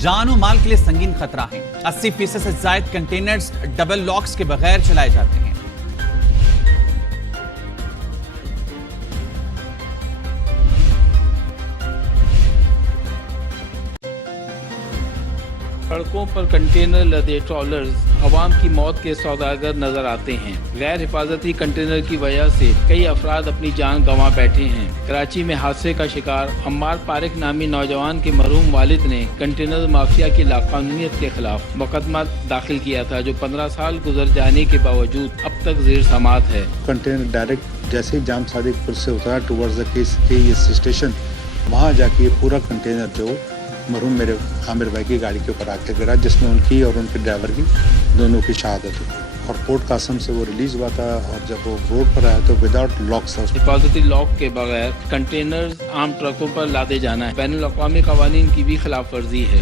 जान और माल के लिए संगीन खतरा है। 80% से ज्यादा कंटेनर्स डबल लॉक्स के बगैर चलाए जाते हैं। सड़कों पर कंटेनर लदे ट्रॉलर्स अवाम की मौत के सौदागर नजर आते हैं। गैर हिफाजती कंटेनर की वजह से कई अफराद अपनी जान गंवा बैठे हैं। कराची में हादसे का शिकार अम्मार पारिक नामी नौजवान के मरहूम वालिद ने कंटेनर माफिया की लाकानूनियत के खिलाफ मुकदमा दाखिल किया था, जो 15 साल गुजर जाने के बावजूद अब तक जेर समाअत है। कंटेनर डायरेक्ट जैसे ही जाम सादिकपुर से उतरा टुवर्ड्स द केस के ये स्टेशन, वहाँ जाके ये पूरा कंटेनर जो मरहूम मेरे आमिर भाई की गाड़ी के ऊपर आके गिरा, जिसमें उनकी और उनके ड्राइवर की दोनों की शहादत हुई। और पोर्ट कासम से वो रिलीज हुआ था और जब वो रोड पर आया तो विदाउट लॉक्स था। हिफाजती लॉक के बगैर कंटेनर्स आम ट्रकों पर लादे जाना है बैनुल अक़वामी क़वानीन की भी खिलाफ वर्जी है।